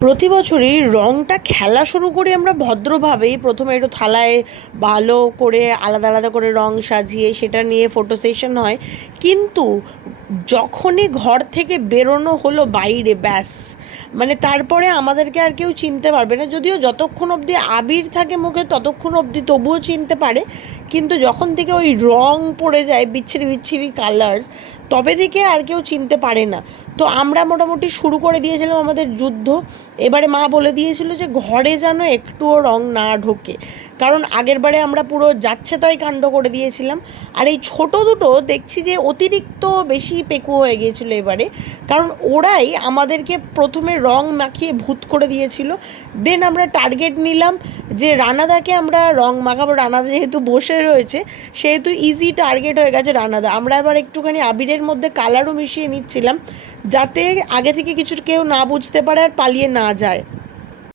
প্রতি বছরই রঙটা খেলা শুরু করি আমরা ভদ্রভাবেই। প্রথমে একটু থালায় ভালো করে আলাদা আলাদা করে রং সাজিয়ে সেটা নিয়ে ফটো সেশন হয়। কিন্তু যখনই ঘর থেকে বেরোনো হলো বাইরে, ব্যাস, মানে তারপরে আমাদেরকে আর কেউ চিনতে পারবে না। যদিও যতক্ষণ অবধি আবির থাকে মুখে ততক্ষণ অবধি তবুও চিনতে পারে, কিন্তু যখন থেকে ওই রং পড়ে যায় বিচ্ছিরি বিচ্ছিরি কালার্স, তবে থেকে আর কেউ চিনতে পারে না। তো আমরা মোটামুটি শুরু করে দিয়েছিলাম আমাদের যুদ্ধ। এবারে মা বলে দিয়েছিল যে ঘরে যেন একটুও রং না ঢোকে, কারণ আগের বারে আমরা পুরো যাচ্ছে তাই কাণ্ড করে দিয়েছিলাম। আর এই ছোট দুটো দেখছি যে অতিরিক্ত বেশি পেকু হয়ে গিয়েছিলো এবারে, কারণ ওরাই আমাদেরকে প্রথমে রং মাখিয়ে ভূত করে দিয়েছিল। দেন আমরা টার্গেট নিলাম যে রানাদাকে আমরা রং মাখাবো। রানাদা যেহেতু বসে রয়েছে সেহেতু ইজি টার্গেট হয়ে গেছে রানাদা। আমরা এবার একটুখানি আবিরের মধ্যে কালারও মিশিয়ে নিচ্ছিলাম, যাতে আগে থেকে কিছু কেউ না বুঝতে পারে আর পালিয়ে না যায়।